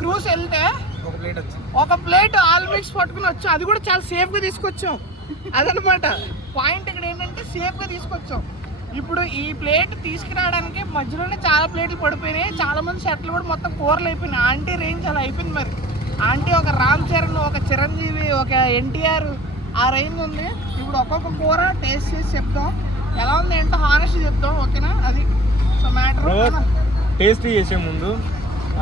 Cruise వెళ్తే ఒక plate all mix పట్టుకుని వచ్చాం. అది కూడా చాలా సేఫ్గా తీసుకొచ్చాం. అదనమాట పాయింట్. ఇక్కడ ఏంటంటే సేఫ్గా తీసుకొచ్చాం. ఇప్పుడు ఈ ప్లేట్ తీసుకురావడానికి మధ్యలోనే చాలా ప్లేట్లు పడిపోయినాయి. చాలా మంది షర్ట్లు కూడా మొత్తం కూరలు అయిపోయినాయి. ఆంటీ రేంజ్ అలా అయిపోయింది. మరి ఆంటీ ఒక రామ్ చరణ్, ఒక చిరంజీవి, ఒక ఎన్టీఆర్ ఆ రేంజ్ ఉంది. ఇప్పుడు ఒక్కొక్క కూర టేస్ట్ చేసి చెప్తాం, ఎలా ఉంది ఏంటో హానెస్ట్ చెప్తాం. ఓకేనా? అది సో మ్యాటర్. టేస్ట్ చేసే ముందు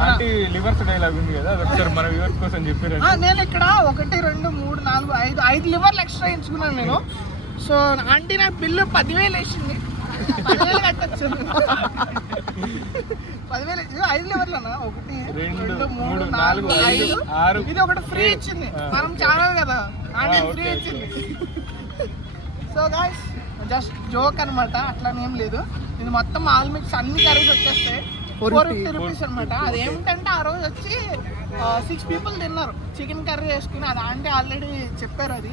ఆంటీ లివర్స్ డైలాగ్ ఉంది కదా, ఒకసారి మన వ్యూవర్స్ కోసం చెప్పారు. నేను ఇక్కడ 1 2 3 4 5 లివర్లు ఎక్స్ట్రా ఎంచుకున్నాను నేను. సో ఆంటీ నాకు బిల్లు 10,000 వేసింది. 10,000 కట్టచ్చు. 10,000 5 లివర్లన్నా 1 2 3 4 5 6. ఇది ఒకటి ఫ్రీ ఇచ్చింది. మనం చాలా కదా ఆంటీ ఫ్రీ ఇచ్చింది. సో గాయ్స్ జస్ట్ జోక్ అనమాట, అట్లానేం లేదు. ఇది మొత్తం ఆల్ మిక్స్ అన్ని కర్రీస్ వచ్చేస్తాయి. 450 రూపీస్ అనమాట. అది ఏమిటంటే ఆ రోజు వచ్చి 6 పీపుల్ తిన్నారు చికెన్ కర్రీ వేసుకుని. అది ఆంటీ ఆల్రెడీ చెప్పారు అది.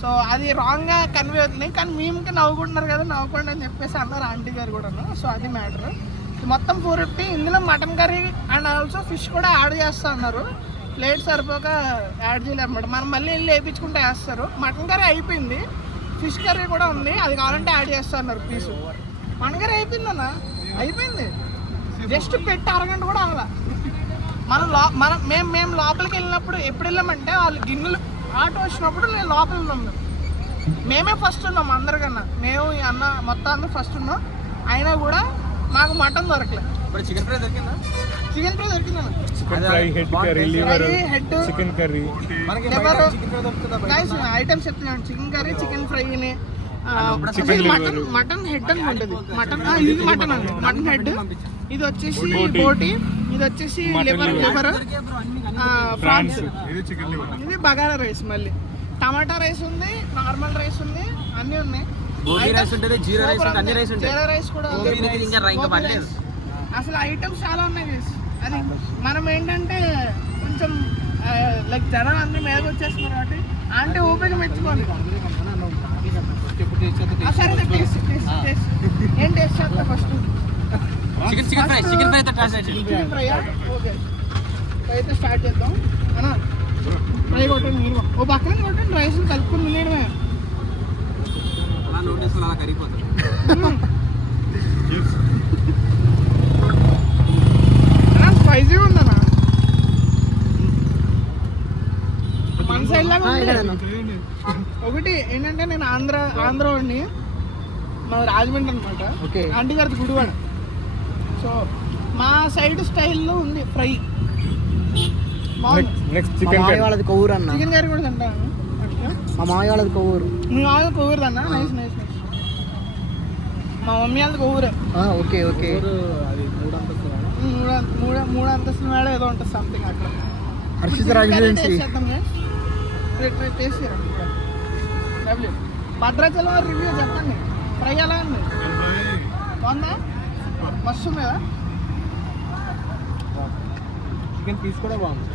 సో అది రాంగ్గా కన్వే అవుతుంది, కానీ మేముకి నవ్వుకుంటున్నారు కదా, నవ్వుకోండి అని చెప్పేసి అన్నారు ఆంటీ గారు కూడాను. సో అది మ్యాటర్. మొత్తం 450. ఇందులో mutton curry and also fish కూడా యాడ్ చేస్తా అన్నారు. ప్లేట్ సరిపోక యాడ్ చేయలేమన్నమాట. మనం మళ్ళీ వెళ్ళి వేయించుకుంటే వేస్తారు. మటన్ కర్రీ అయిపోయింది, ఫిష్ కర్రీ కూడా ఉంది. అది కావాలంటే యాడ్ చేస్తా అన్నారు పీసు. మటన్ కర్రీ అయిపోయిందన్న, అయిపోయింది. జస్ట్ పెట్టి అరగంట కూడా అవ్వాల. మేము లోపలికి వెళ్ళినప్పుడు ఎప్పుడు వెళ్ళామంటే వాళ్ళు గిన్నెలు ఆటో వచ్చినప్పుడు నేను లోపల ఉన్నాం. మేమే ఫస్ట్ ఉన్నాం అందరికన్నా. మేము ఈ అన్న మొత్తం అందరూ ఫస్ట్ ఉన్నాం. అయినా కూడా మాకు మటన్ దొరకలేదు. చికెన్ ఫ్రై దొరికిందా? చికెన్ ఫ్రై దొరికిందన్న. ఐటమ్స్ చెప్తున్నాను. చికెన్ కర్రీ, చికెన్ ఫ్రైని, మటన్ హెడ్ అని ఉంటుంది. మటన్ ఇది మటన్ అండి, మటన్ హెడ్. ఇది వచ్చేసి బోటి, ఇది వచ్చేసి లివర్, ఫ్రాన్స్, ఇది బగారా రైస్, మళ్ళీ టమాటా రైస్ ఉంది, నార్మల్ రైస్ ఉంది, అన్నీ ఉన్నాయి. జీరా రైస్ కూడా ఉంది. అసలు ఐటమ్స్ చాలా ఉన్నాయి గైస్. అది మనం ఏంటంటే కొంచెం లైక్ జనాలు అన్ని మీదకి వచ్చేస్తున్నారు కాబట్టి అంటే ఓపిక మెచ్చుకోవాలి. సరే ఏం టేస్ట్ చేస్తా ఫస్ట్? Chicken fry. ఓకే, అయితే స్టార్ట్ చేద్దాం అన్నా. ఫ్రై కొట్టండి మీరు, ఓ పక్కన కొట్టండి, రైస్ కలుపుకొని తినేయడమే. స్పైసీ ఉందన్నా. మన సైడ్ లాగా ఒకటి ఏంటంటే నేను ఆంధ్రవాడిని, మా రాజమండ్రి అనమాట. ఆంటీ గారిది గుడివాడ. సో మా సైడ్ స్టైల్లో ఉంది ఫ్రై. చికెన్ కొవ్వూరు అన్న. చికెన్ కర్రీ కూడా తింటాను. మా మామయ్య వాళ్ళది కొవ్వూరు. మీ మామయ్య కొవ్వూరు అన్న. Nice nice nice. మా మమ్మీ వాళ్ళది కొవ్వూరే. Okay okay. మూడు అంతస్తుల మేడ ఏదో ఉంటుంది సంథింగ్ అక్కడ. భద్రాచలం రివ్యూ చెప్పండి. ఫ్రై ఎలా ఉంది? బాగుందా? మస్తు ఉంది కదా. చికెన్ పీస్ కూడా బాగుంది.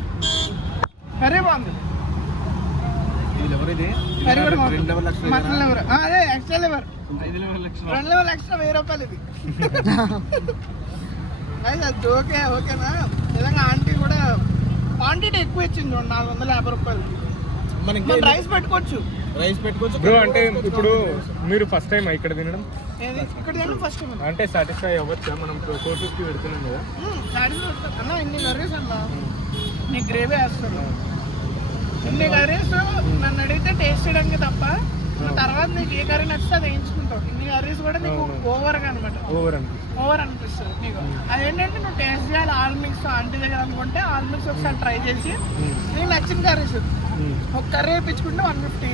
కర్రీ బాగుంది. మటన్ లివర్, అదే ఎక్స్ట్రా లివర్. 2 లెవెల్ ఎక్స్ట్రా 1000 రూపాయలు ఇది. అది ఓకే ఓకేనా? నిజంగా ఆంటీ కూడా క్వాంటిటీ ఎక్కువ ఇచ్చింది. 450 రూపాయలు. రైస్ పెట్టుకోవచ్చు. బ్రో అంటే ఇప్పుడు మీరు ఫస్ట్ టైం ఇక్కడ తినడం? ఇక్కడ తినడం ఫస్ట్ టైం. అంటే సాటిస్ఫై అవ్వచ్చా? మనం 450 పెడుతున్నాం కదా. అన్న ఇన్ని కర్రీస్ అన్న, నీకు గ్రేవీ వేస్తాను. ఇన్ని కర్రీస్ నన్ను అడిగితే టేస్ట్ చేయడానికి తప్ప, తర్వాత నీకు ఏ కర్రీ నచ్చితే అది వేయించుకుంటావు. ఇన్ని కర్రీస్ కూడా నీకు ఓవర్గా అనమాట, ఓవర్ అనిపిస్తుంది నీకు. అదేంటంటే నువ్వు టేస్ట్ చేయాలి. ఆల్ మిక్స్ ఆంటీ దగ్గర అనుకుంటే ఆల్ మిక్స్ ఒకసారి ట్రై చేసి నీకు నచ్చిన కర్రీస్ ఒక కర్రీ వేయించుకుంటే 150.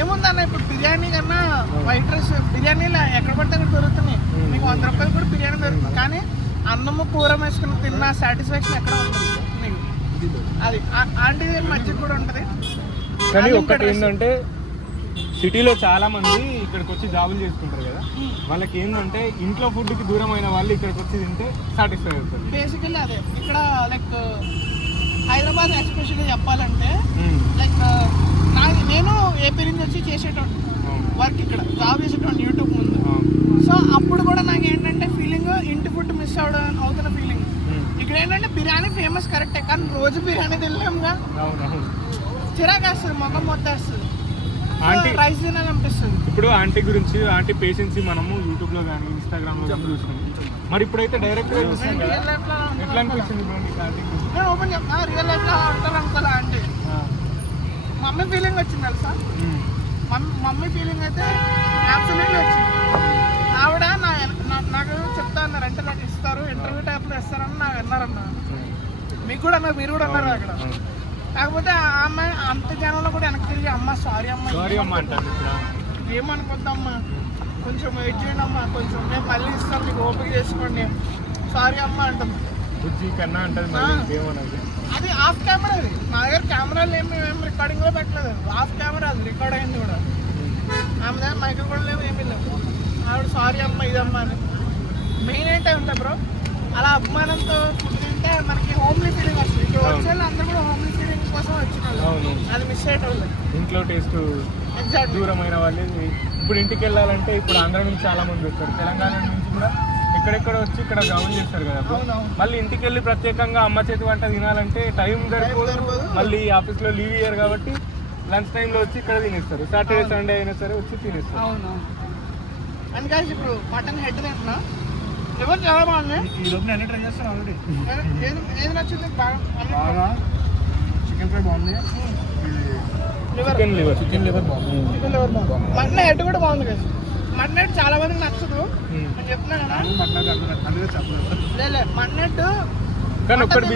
ఏముందన్న ఇప్పుడు బిర్యానీ కన్నా వైట్ రైస్ బిర్యానీలో ఎక్కడ పడితే అక్కడ దొరుకుతున్నాయి. నీకు 100 రూపాయలు కూడా బిర్యానీ దొరుకుతుంది. కానీ అన్నము కూర వేసుకుని తిన్న సాటిస్ఫాక్షన్ ఎక్కడ ఉంటుంది నీకు. అది ఆంటీ మధ్య కూడా ఉంటుంది. కానీ ఒకటి ఏంటంటే సిటీలో చాలా మంది ఇక్కడికి వచ్చి జాబులు చేసుకుంటారు కదా, వాళ్ళకి ఏంటంటే ఇంట్లో ఫుడ్కి దూరం అయిన వాళ్ళు ఇక్కడికి వచ్చి తింటే సాటిస్ఫై అవుతారు. బేసికల్లీ అదే ఇక్కడ లైక్ హైదరాబాద్ ఎస్పెషల్లీ చెప్పాలంటే లైక్ నేను ఏపీ నుంచి వచ్చి చేసేటోడు వర్క్, ఇక్కడ జాబ్ చేసేటోడు యూట్యూబ్ ముందు. సో అప్పుడు కూడా నాకు ఏంటంటే ఫీలింగ్ ఇంటి ఫుడ్ మిస్ అవుతున్న ఫీలింగ్. ఇక్కడ ఏంటంటే బిర్యానీ ఫేమస్ కరెక్టే, కానీ రోజు బిర్యానీ తినలేముగా, అవునవును. చిరాకు వేస్తుంది, మొఖం మొత్తేస్తుంది, ఆంటీ రైస్ తినాలనిపిస్తుంది. ఇప్పుడు ఆంటీ గురించి, ఆంటీ పేషెన్స్ మనము యూట్యూబ్ లో కానీ ఇన్స్టాగ్రామ్ లో కానీ చూసినాం. మరి ఇప్పుడైతే డైరెక్ట్ గా చూస్తాం కదా, రియల్ లైఫ్ లో ఎట్లా అనిపిస్తుంది బ్రో నీకు ఆంటీ గురించి? నేను ఓపెన్ చెప్తా, రియల్ లైఫ్ లో ఉంటారు అనుకోలే అంటే మమ్మీ ఫీలింగ్ వచ్చింది తెలుసా. మమ్మీ ఫీలింగ్ అయితే అబ్సల్యూట్లీ వచ్చింది. ఆవిడ నాకు చెప్తా అన్నారు, అంటే నాకు ఇస్తారు, ఇంటర్వ్యూ టైప్లో ఇస్తారని నాకు అన్నారన్న. మీకు కూడా అన్నారు, మీరు కూడా అన్నారు అక్కడ. కాకపోతే ఆ అమ్మాయి అంత జనంలో కూడా వెనక్కి తిరిగి అమ్మ సారీ అమ్మ అంటారు. ఏమనుకుందమ్మా, కొంచెం వెయిట్ చేయండి అమ్మా, కొంచెం మేము మళ్ళీ ఇస్తాం, మీకు ఓపిక చేసుకోండి, సారీ అమ్మ అంటుంది. బుజ్జి కన్నా అంటది, అది ఆఫ్ కెమెరా, అది నా దగ్గర కెమెరాలు ఏమి రికార్డింగ్ లో పెట్టలేదు, ఆఫ్ కెమెరా అది రికార్డ్ అయింది కూడా. ఆమె దగ్గర మైకులు కూడా లేవు, ఏమీ లేవు. ఆవిడ సారీ అమ్మ ఇదమ్మా అని. మెయిన్ ఏంటంటే ఉంటాయి బ్రో, అలా అభిమానంతో ఫుడ్ తింటే మనకి హోమ్లీ ఫీలింగ్ వస్తుంది. ఇక్కడ వచ్చే వాళ్ళు అందరూ కూడా హోమ్లీ ఫీలింగ్ కోసం వచ్చిన వాళ్ళు, అది మిస్ అయ్యేటోళ్ళు. ఇంట్లో టేస్ట్ దూరమైన వాళ్ళు ఇప్పుడు ఇంటికి వెళ్ళాలంటే, ఇప్పుడు ఆంధ్ర నుంచి చాలా మంది వస్తారు, తెలంగాణ నుంచి కూడా ఎక్కడెక్కడ వచ్చి ఇక్కడ గౌన్ చేస్తారు కదా. మళ్ళీ ఇంటికి వెళ్ళి ప్రత్యేకంగా అమ్మ చేతి వంట తినాలంటే టైం సరిపోదు. మళ్ళీ ఆఫీస్లో లీవ్ ఇయ్యారు కాబట్టి లంచ్ టైంలో వచ్చి ఇక్కడ తినేస్తారు. సాటర్డే సండే అయినా సరే వచ్చి తినేస్తారు. అవును. అందుకని ఇప్పుడు మటన్ హెడ్ తింటున్నా, లివర్ చాలా బాగుంది. ఈ రోజు నేను ట్రై చేస్తాను ఆల్రెడీ. ఏది నచ్చింది? చికెన్ ఫ్రై బాగుంది, చికెన్ లివర్ బాగుంది, చికెన్ లివర్ బాగుంది. మటన్ హెడ్ కూడా బాగుంది కదా. మటన్ హెడ్ చాలా మందికి నచ్చదు, నేను చెప్తున్నా కదా. లేదు మటన్ హెడ్ కానీ ఒక్కటి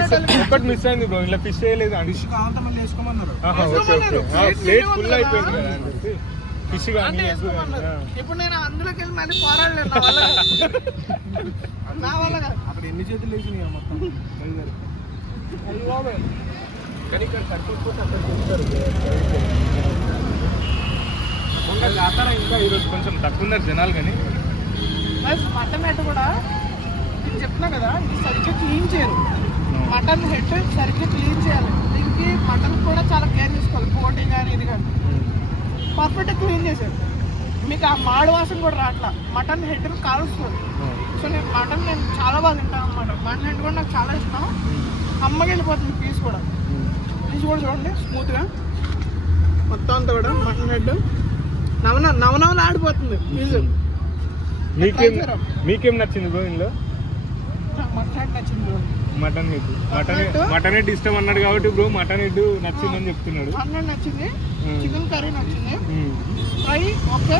మిస్ అయింది బ్రో, ఇలా ఫిష్ చేయలేదు. ఫిష్ కావాలంటే మళ్ళీ వేసుకోమన్నారు. ప్లేట్ ఫుల్ అయిపోయింది కదా అని చెప్పి ఫిష్ కానీ. ఇప్పుడు నేను అందులోకి వెళ్ళి మళ్ళీ పోరాడలేదు, నా వల్ల కాదు. అక్కడ ఎన్ని చేతులు వేసినాయి మొత్తం. కానీ ఇక్కడ సరిపోతే అక్కడ చూస్తారు జాతర. ఇంకా ఈరోజు కొంచెం తక్కువ ఉన్నారు జనాలు. కానీ మటన్ హెడ్ కూడా నేను చెప్తున్నా కదా, ఇది సరిగ్గా క్లీన్ చేయరు. మటన్ హెడ్ సరిగ్గా క్లీన్ చేయాలి. దీనికి మటన్ కూడా చాలా కేర్ తీసుకోవాలి, పోటీ కానీ ఇది కానీ పర్ఫెక్ట్గా క్లీన్ చేశారు. మీకు ఆ మాడు వాసన కూడా రాట్లా, మటన్ హెడ్ని కాలుస్తుంది. సో నేను చాలా బాగా తింటాను అనమాట. మటన్ హెడ్ కూడా నాకు చాలా ఇష్టం. అమ్మకి వెళ్ళిపోతుంది పీస్ కూడా చూడండి స్మూత్గా మొత్తం అంతా కూడా. మటన్ హెడ్ నవనవలు ఆడిపోతుంది పీస్. మీకేం నచ్చింది బ్రో ఇందులో? మటన్ హెడ్ నచ్చింది బ్రో. మటన్ హెడ్ ఇష్టం అన్నాడు కాబట్టి బ్రో మటన్ హెడ్ నచ్చిందని చెప్తున్నాడు. మటన్ హెడ్ నచ్చింది, చికెన్ కర్రీ నచ్చింది, ఫ్రై ఓకే,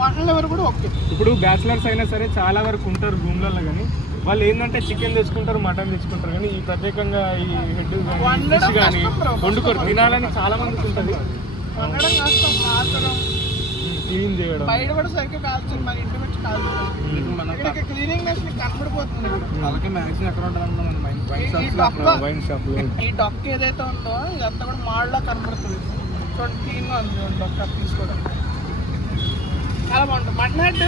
మటన్ లివర్ కూడా ఓకే. ఇప్పుడు బ్యాచిలర్స్ అయినా సరే చాలా వరకు ఉంటారు రూమ్లలో, కానీ వాళ్ళు ఏంటంటే చికెన్ తెచ్చుకుంటారు, మటన్ తెచ్చుకుంటారు, కానీ ఈ ప్రత్యేకంగా ఈ హెడ్ ఫిష్ కానీ వండుకోరు. తినాలని చాలా మందికి ఉంటుంది. వండడం కష్టం, కాల్చడం, క్లీన్ చేయడం, బయట కూడా సరిగ్గా కాల్చండి, మన ఇంటికి వచ్చి కాల్చుతాం. క్లీనింగ్నెస్ కనబడిపోతుంది. అలాగే మ్యాక్సిమం ఎక్కడ ఉంటుంది వైన్ షాప్. ఈ డొక్క ఏదైతే ఉందో ఇదంతా కూడా మాడలా కనబడుతుంది. చూడండి క్లీన్గా ఉంది డొక్క తీసుకోవడం, చాలా బాగుంటుంది. మటన్ హెడ్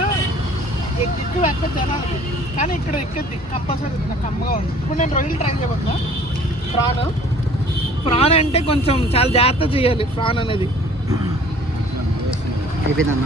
ఎక్కువ ఎక్కువ తినాలి, కానీ ఇక్కడ ఎక్కింది కంపల్సరీ, నాకు కమ్మగా ఉంది. ఇప్పుడు నేను రొయ్యలు ట్రై చేయబోతున్నా. ప్రాన్ అంటే కొంచెం చాలా జాగ్రత్త చేయాలి. ప్రాన్ అనేది అయిపోయిందన్న.